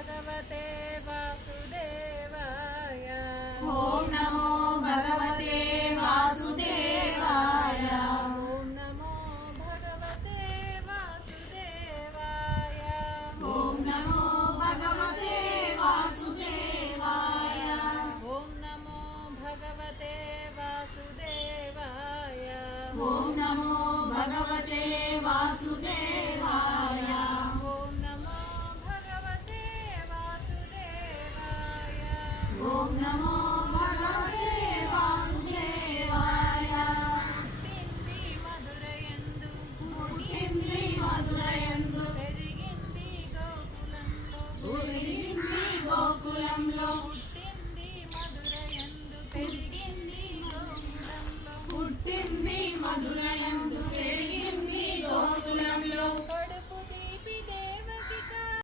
भगवते वासुदेवाय। ओम नमो भगवते वासुदेवाय। ओम नमो भगवते वासुदेवाय। ओम नमो भगवते वासुदेवाय। ओम नमो भगवते वासुदेवाय। ओम नमो भगवते वासुदेवाय। ओम नमो भगवते वासुदेवाय। ओम नमो भगवते वासुदेवाय। పుట్టింది మధురయందు పుట్టింది మధురయందు పెరిగింది గోకులంలో పెరిగింది గోకులంలో